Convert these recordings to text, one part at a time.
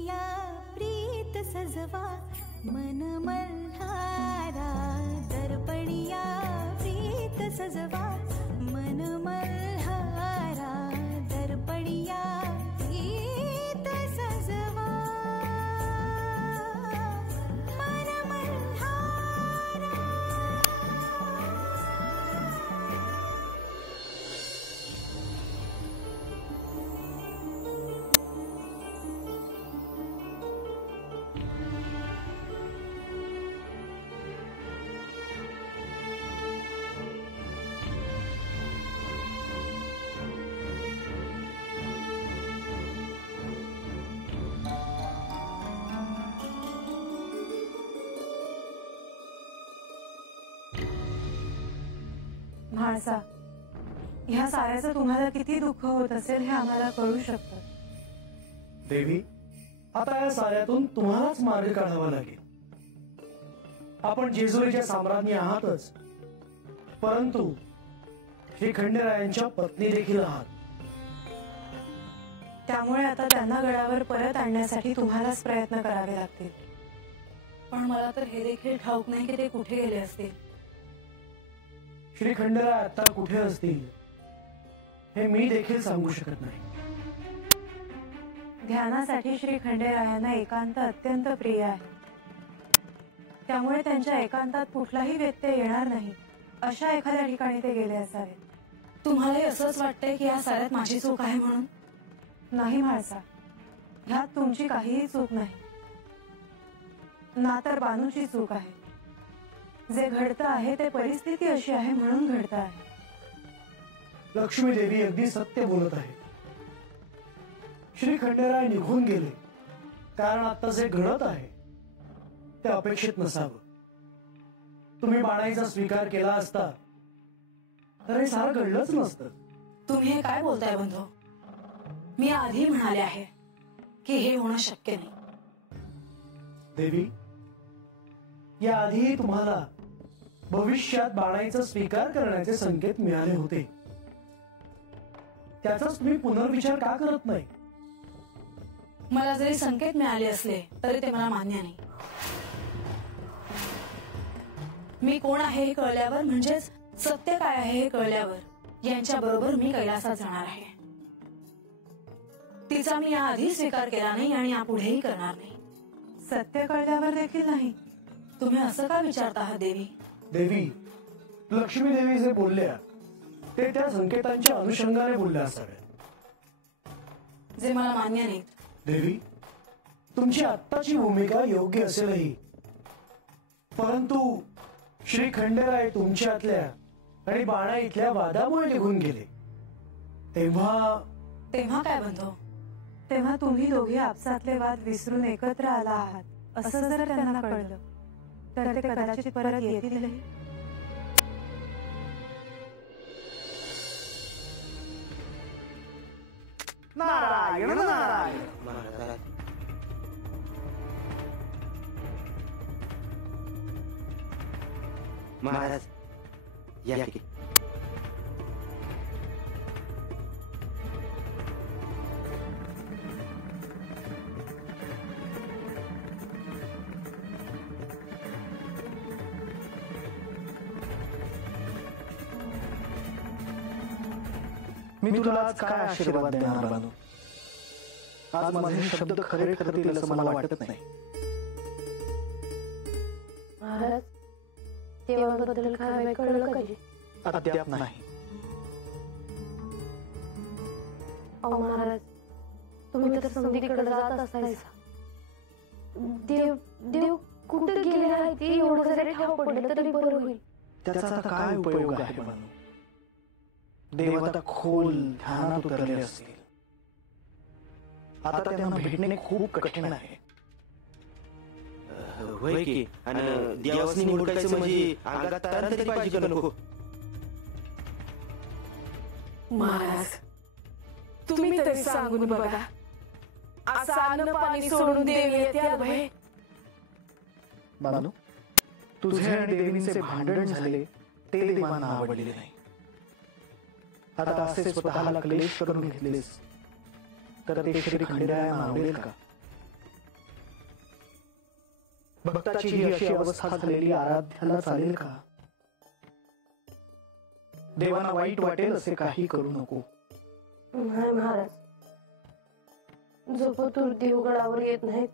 दर्पणिया प्रीत सजवा मन मल्हारा, दर्पणिया प्रीत सजवा मन मल्हारा, दर्पणिया प्रीत सजवा मन मल्हारा. म्हाळसा, ह्या साऱ्याचं तुम्हाला किती दुःख होत असेल हे आम्हाला कळू शकतं. देवी, आता या साऱ्यातून तुम्हालाच मार्ग काढावा लागेल. आपण जेजुरीच्या साम्राज्ञी आहातच, परंतु श्री खंडेरायांच्या पत्नी देखील आहात. त्यामुळे आता त्यांना गडावर परत आणण्यासाठी तुम्हालाच प्रयत्न करावे लागतील. पण मला तर हे देखील ठाऊक नाही की ते कुठे गेले असतील. श्री खंडेराय आता कुठे असतील हे मी देखील सांगू शकत नाही. ध्यानासाठी श्री खंडेरायांना एकांत अत्यंत प्रिय आहे. त्यामुळे त्यांच्या एकांतात कुठलाही व्यत्यय येणार नाही अशा एखाद्या ठिकाणी ते गेले असावे. तुम्हालाही असंच वाटतंय की या साऱ्यात माझी चूक आहे म्हणून? नाही म्हाळसा, ह्यात तुमची काहीही चूक नाही, ना तर बानूची चूक आहे. जे घडतं आहे ते परिस्थिती अशी आहे म्हणून घडतं आहे. लक्ष्मी देवी अगदी सत्य बोलत आहे. श्री खंडेराय निघून गेले कारण आता जे घडत आहे ते अपेक्षित नसावं. तुम्ही बाणाईचा स्वीकार केला असता तर हे सारं घडलंच नसतं. तुम्ही हे काय बोलताय बंधू? मी आधी म्हणाले आहे की हे होणं शक्य नाही. देवी, या आधीही तुम्हाला भविष्यात बाणाईचा स्वीकार करण्याचे संकेत मिळाले होते. त्याचाच तुम्ही पुनर्विचार का करत नाही? मला जरी संकेत मिळाले असले तरी ते मला मान्य नाही. मी कोण आहे हे कळल्यावर, म्हणजेच सत्य काय आहे हे कळल्यावर यांच्या बरोबर मी कैलासात जाणार आहे. तिचा मी याआधी स्वीकार केला नाही आणि यापुढेही करणार नाही. सत्य कळल्यावर देखील नाही? तुम्ही असं का विचारता आहात देवी? देवी, लक्ष्मी देवी जे बोलल्या ते त्या संकेतांच्या अनुषंगाने बोलल्या असाव्या, जे मला मान्य नाहीत. देवी, तुमची आत्ताची भूमिका योग्य असेलही, परंतु श्री खंडेराय तुमच्यातल्या आणि बाणाईतल्या वादामुळे निघून गेले तेव्हा काय बंधू? तेव्हा तुम्ही दोघे आपसातले वाद विसरून एकत्र आला आहात असं जर त्यांना कळलं तर ते कदाचित परत येतीलही. नारायण नारायण. महाराज या की. मी तुला आज काय आशीर्वाद देणार बानू? आज माझे शब्द खरे ठरतील असं मला वाटत नाही. महाराज, देवांबद्दल काय कळलं का? अद्याप नाही. अहो महाराज, तुम्ही तर समधीकडे जात असायचा. देव देव कुठे गेले आहे ते एवढं जरी ठाव पडलं तरी बरं होईल. त्याचा आता काय उपयोग आहे बानू? देव आता खोल ध्यानात उतरले असतील. आता त्यांना भेटणे खूप कठीण आहे. होय की, आणि देवासनी हुडकायचं म्हणजे अंगात ताण तरी पाहिजे का नको? महाराज, तुम्ही तरी सांगून बघा, असं अन्न पाणी सोडून देव येते भय? बानू, तुझे आणि देवींचे भांडण झाले ते देवांना आवडले नाही. आता असे स्वतःला क्लेश करून घेतलेस तर ते श्री खंडेरायांना आवडेल का? भक्ताची ही अशी अवस्था झालेली आराध्याला चालेल का? देवांना वाईट वाटेल असे काही करू नको. नाही महाराज, झोपतूर देवगडावर येत नाहीत.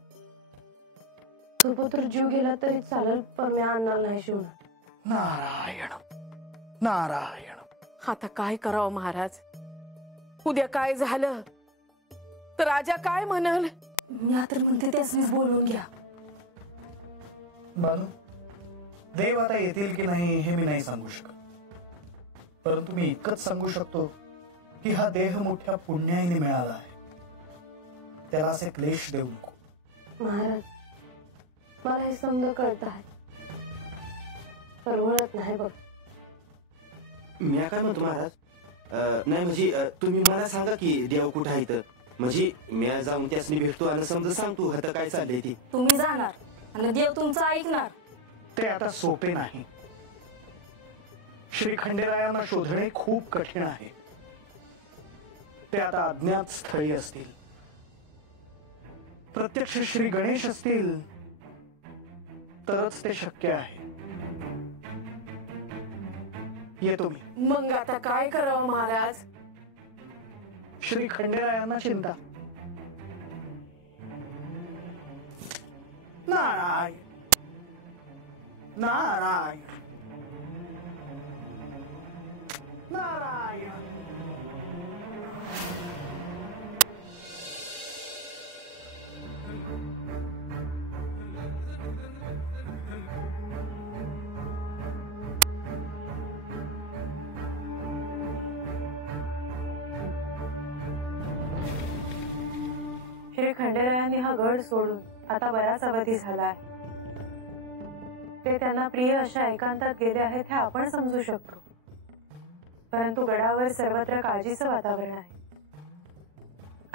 झोपतूर जीव गेला तरी चालेल, पण मी आणणार नाही शिवणा. नारायण नारायण. आता काय करावं महाराज? उद्या काय झालं तर राजा काय म्हणाल? मी तर म्हणते त्यासनीच बोलून घ्या. बानू, देव आता येतील की नाही हे मी नाही सांगू शकत, परंतु मी इतकंच सांगू शकतो की हा देह मोठ्या पुण्याईने मिळाला आहे. त्याला असे क्लेश देऊ नको. महाराज, मला हे समज कळत आहे, परवडत नाही बघ. मी काय म्हणतो महाराज, नाही म्हणजे तुम्ही मला सांगा की देव कुठं आहे तर, म्हणजे मी जाऊन त्यासनी भेटतो आणि समजा सांगतो आता काय चाललंय ते. तुम्ही जाणार आणि देव तुमचं ऐकणार? ते आता सोपे नाही. श्री खंडेरायांना शोधणे खूप कठीण आहे. ते आता अज्ञात स्थळी असतील. प्रत्यक्ष श्री गणेश असतील तरच ते शक्य आहे. येतो मी. मग आता काय करावं महाराज? श्री खंडेरायांना चिंता. नारायण नारायण नारायण. श्री खंडेरायांनी हा गड सोडून आता बराच अवधी झाला आहे. ते त्यांना प्रिय अशा एकांतात गेले आहेत हे आपण समजू शकतो, परंतु गडावर सर्वत्र काळजीचं वातावरण आहे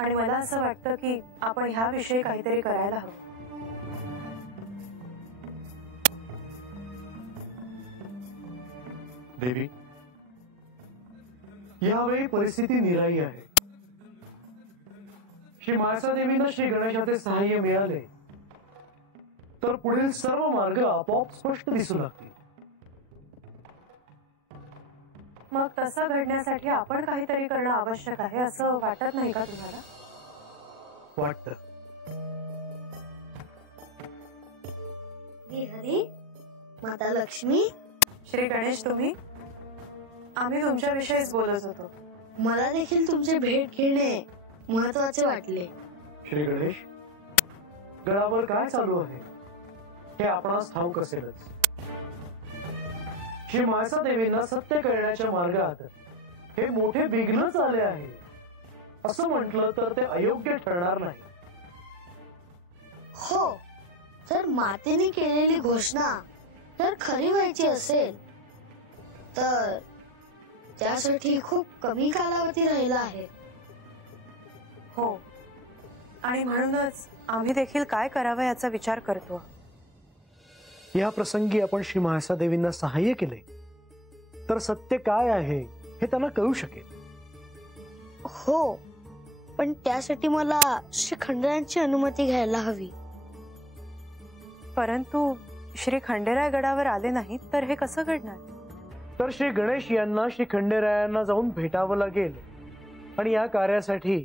आणि मला असं वाटतं की आपण ह्याविषयी काहीतरी करायला हवं. देवी, यावेळी परिस्थिती निराळी आहे. श्री म्हाळसा देवींना श्री गणेशाचे सहाय्य मिळाले तर पुढील सर्व मार्ग आपोआप स्पष्ट दिसू लागतील. मग तसं घडण्यासाठी आपण काहीतरी करणं आवश्यक आहे असं वाटत नाही का तुम्हाला? वाटतं. हरी, माता लक्ष्मी. श्री गणेश, तुम्ही? आम्ही तुमच्याविषयीच बोलत होतो. मला देखील तुमचे भेट घेणे महत्वाचे वाटले. श्री गणेश, गडावर काय चालू आहे हे आपणास ठाऊक असेलच. श्री म्हाळसा देवींना सत्य कळण्याच्या मार्गात हे मोठे विघ्नच आले आहे असं म्हटलं तर ते अयोग्य ठरणार नाही. हो, जर मातेने केलेली घोषणा जर खरी व्हायची असेल तर त्यासाठी खूप कमी कालावधी राहिला आहे. हो, आणि म्हणूनच आम्ही देखील काय करावं याचा विचार करतो. या प्रसंगी आपण श्री म्हाळसा देवींना सहाय्य केले तर सत्य काय आहे हे त्यांना कळू शकेल. हो, पण त्यासाठी मला श्री खंडेरायांची अनुमती घ्यायला हवी. परंतु श्री खंडेराय गडावर आले नाहीत तर हे कसं घडणार? तर श्री गणेश यांना श्री खंडेरायांना जाऊन भेटावं लागेल आणि या कार्यासाठी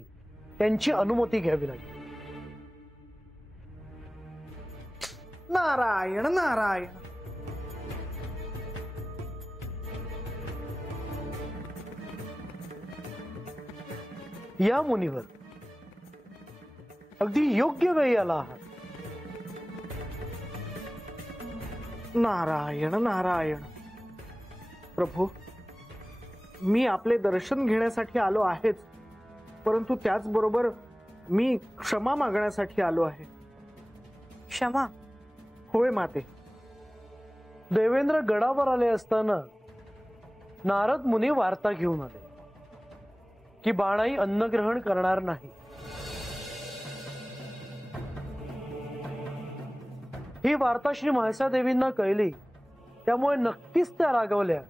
त्यांची अनुमती घ्यावी लागेल. नारायण नारायण. या मुनीवर अगदी योग्य वेळी आला आहात. नारायण नारायण. प्रभू, मी आपले दर्शन घेण्यासाठी आलो आहेच, परंतु त्याचबरोबर मी क्षमा मागण्यासाठी आलो आहे. क्षमा? होय माते. देवेंद्र गडावर आले असताना नारद मुनी वार्ता घेऊन आले की बाणाई अन्नग्रहण करणार नाही. ही वार्ता श्री म्हाळसा देवींना कळली, त्यामुळे नक्कीच त्या रागवल्या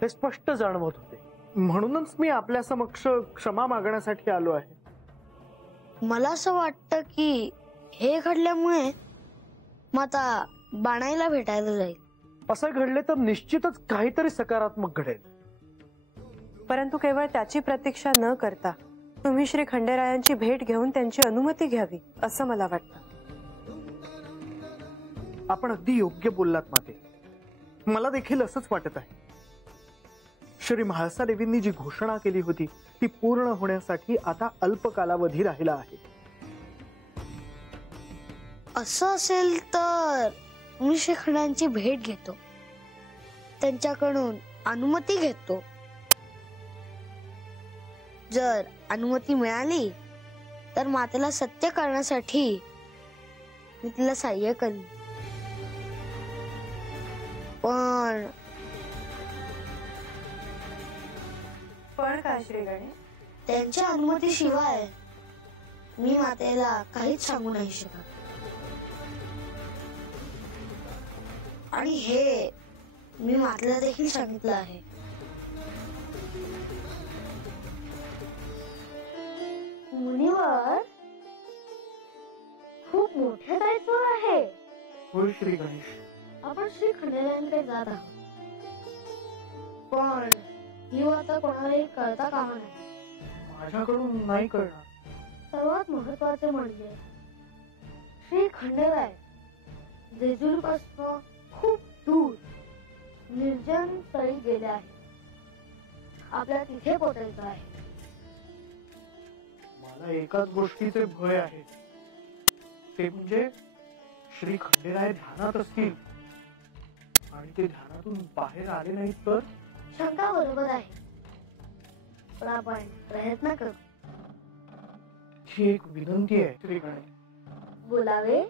हे स्पष्ट जाणवत होते. म्हणूनच मी आपल्या समक्ष क्षमा मागण्यासाठी आलो आहे. मला असं वाटतं की हे घडल्यामुळे मग आता बाणाईला भेटायला जाईल. असं घडले तर निश्चितच काहीतरी सकारात्मक घडेल. परंतु केवळ त्याची प्रतीक्षा न करता तुम्ही श्री खंडेरायांची भेट घेऊन त्यांची अनुमती घ्यावी असं मला वाटतं. आपण अगदी योग्य बोललात माते. मला देखील असंच वाटत आहे. श्री म्हाळसा देवींनी जी घोषणा केली होती ती पूर्ण होण्यासाठी आता अल्प कालावधी राहिला आहे. असं असेल तर मी श्री खंडेरायांची भेट घेतो, त्यांच्याकडून अनुमती घेतो. जर अनुमती मिळाली तर मातेला सत्य करण्यासाठी मी तिला सहाय्य करीन. पण काय श्री गणेश? त्यांच्या अनुमतीशिवाय मी मातेला काहीच सांगू नाही शकत. आणि हे मी मातेला देखील सांगितलं आहे. मुनीवर खूप मोठे दायित्व आहे. होय श्री गणेश. आपण श्री खंडेरायांकडे जात आहोत, पण ही वार्ता कोणालाही कळता कामा नये. माझ्याकडून नाही कळणार. सर्वात महत्वाचे म्हणजे श्री खंडेराय जेजुरी पासून खूप दूर निर्जन स्थळी गेले आहे. आपल्याला तिथे पोहोचायचं आहे. मला एकाच गोष्टीचे भय आहे, ते म्हणजे श्री खंडेराय ध्यानात असतील आणि ते ध्यानातून बाहेर आले नाहीत तर. शंका बरोबर आहे, पण आपण प्रयत्न करू. ही एक विनंती आहे श्री गणेश. बोलावे.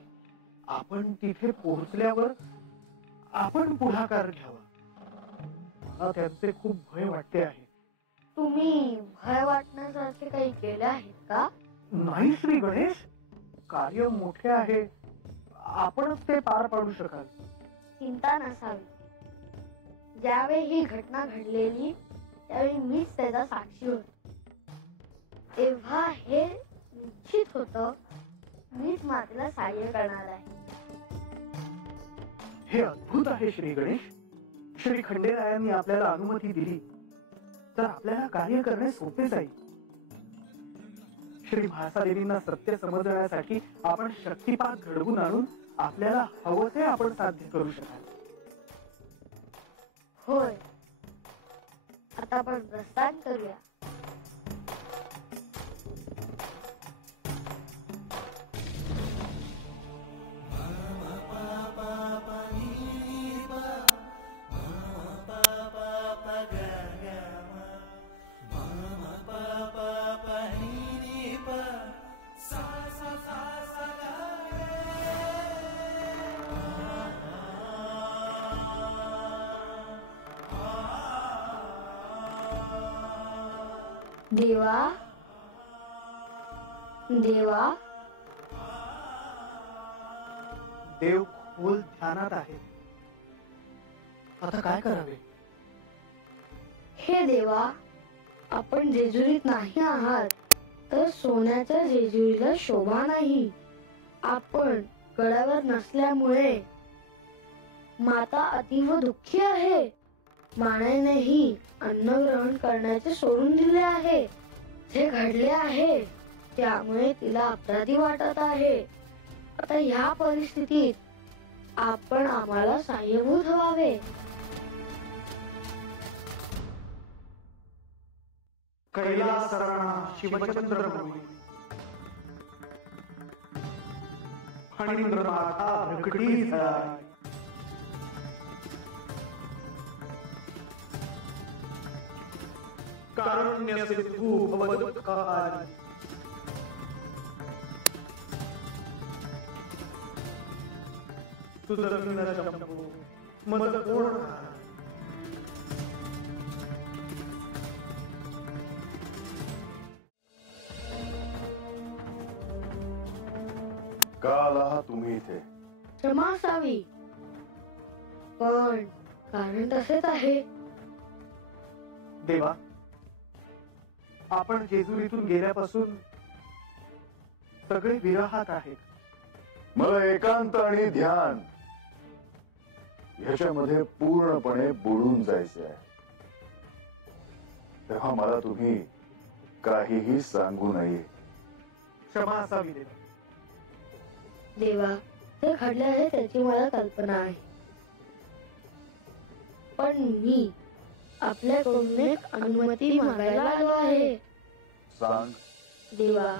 आपण तिथे पोहोचल्यावर आपण पुढाकार घ्यावा. मला त्यांचे खूप भय वाटते आहे. तुम्ही भय वाटण्यासारखे काही केले आहेत का? नाही श्री गणेश, कार्य मोठे आहे, आपणच ते पार पाडू शकाल. चिंता नसावी. ज्यावेळी ही घटना घडलेली त्यावेळी मीच त्याचा साक्षी होतो. तेव्हा हे निश्चित होतं मीच मातेला सहाय्य करणार आहे. हे अद्भुत आहे श्री गणेश. श्री खंडेरायांनी आपल्याला अनुमती दिली तर आपल्याला कार्य करणे सोपे जाईल. श्री म्हाळसा देवींना सत्य समजण्यासाठी आपण शक्तिपात घडवून आणून आपल्याला हवं ते आपण साध्य करू शकाल. होय, आता आपण प्रस्थान करूया. देवा, देवा. देव खोल ध्यानात आहे. आता काय करावे? हे देवा, आपण जेजुरीत नाही आहात तर सोन्याच्या जेजुरीला शोभा नाही. आपण गडावर नसल्यामुळे माता अतीव दुःखी आहे. माणेनेही अन्न ग्रहण करण्याचे सोडून दिले आहे. जे घडले आहे त्यामुळे तिला अपराधी वाटत आहे. आता ह्या परिस्थितीत आपण आम्हाला साहाय्यभूत व्हावे. कैलास राणा शिवचंद्र फणींद्रनाथा प्रकटी झाला. कारुण्य सिद्धू भवदुःखहारी. सुदर्शन शंभो मद पूर्ण. का आला तुम्ही इथे? क्षमा असावी, पण कारण तसेच आहे. देवा, आपण जेजुरीतून गेल्यापासून सगळे विरहात आहेत. मला एकांत आणि ध्यान ह्याच्यामध्ये पूर्णपणे बुडून जायचे आहे. तेव्हा मला तुम्ही काहीही सांगू नये. क्षमा असावी देवा. देवा, ते घडले आहे त्याची मला कल्पना आहे, पण मी आपल्याकडून एक अनुमती मागायला आलो आहे. सांग. देवा,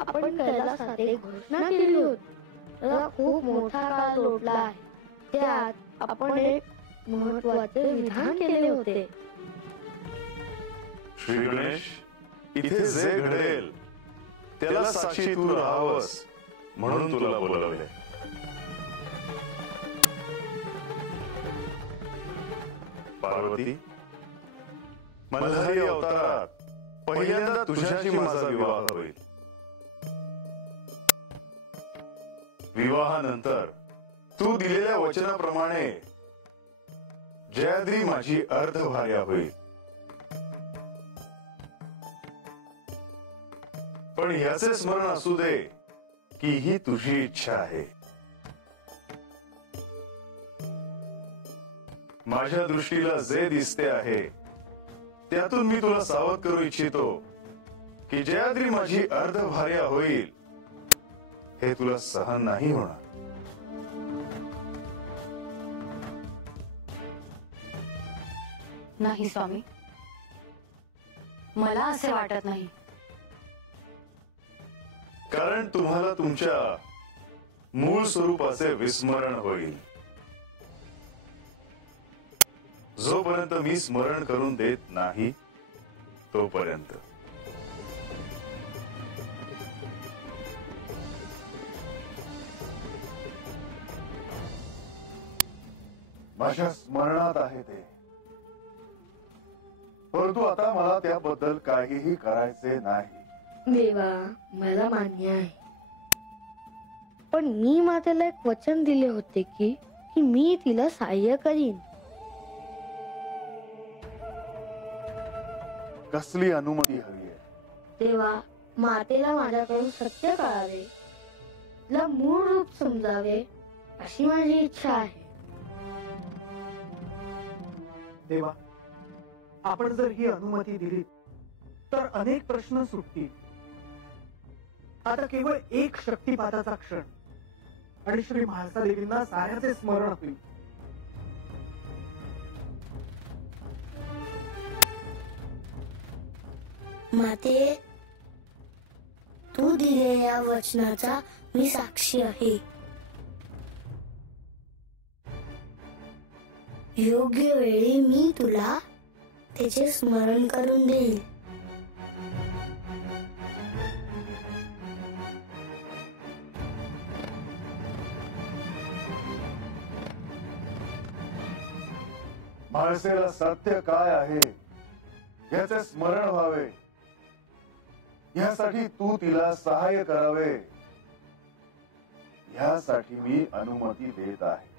आपण कैलासात एक घोषणा केली होती. त्याला खूप मोठा काळ लोटला आहे. त्यात आपण एक महत्वाचे विधान केले होते. श्री गणेश, इथे जे घडेल त्याला साक्षी तू राहावस म्हणून तुला बोलवले. पार्वती, मल्हारी अवतारात पहिल्यांदा तुझ्याशी माझा विवाह होईल. विवाहानंतर तू दिलेल्या वचनाप्रमाणे जयाद्री माझी अर्धभार्या होईल. पण याचे स्मरण असू दे की ही तुझी इच्छा आहे. माझ्या दृष्टीला जे दिसते आहे त्यातून मी तुला सावध करू इच्छितो की जयाद्री माझी अर्धभार्या होईल हे तुला सहन नाही होणार. नाही स्वामी, मला असे वाटत नाही. कारण तुम्हाला तुमच्या मूळ स्वरूपाचे विस्मरण होईल. जोपर्यंत मी स्मरण करून देत नाही तोपर्यंत. माझ्या स्मरणात आहे ते, परंतु आता मला त्याबद्दल काहीही करायचे नाही. देवा, मला मान्य आहे, पण मी मातेला एक वचन दिले होते की मी तिला सहाय्य करीन. कसली अनुमती हवी आहे? देवा, मातेला माझ्याकडून सत्य कळावे, तिला मूळ रूप समजावे अशी माझी इच्छा आहे. देवा, आपण जर ही अनुमती दिली तर अनेक प्रश्न सुटतील. आता केवळ एक शक्तिपाताचा क्षण आणि श्री म्हाळसा देवींना साऱ्याचे स्मरण होईल. माते, तू दिलेल्या वचनाचा मी साक्षी आहे. योग्य वेळी मी तुला त्याचे स्मरण करून देईन. म्हाळसेला सत्य काय आहे याचे स्मरण व्हावे, यासाठी तू तिला सहाय्य करावे, यासाठी मी अनुमती देत आहे.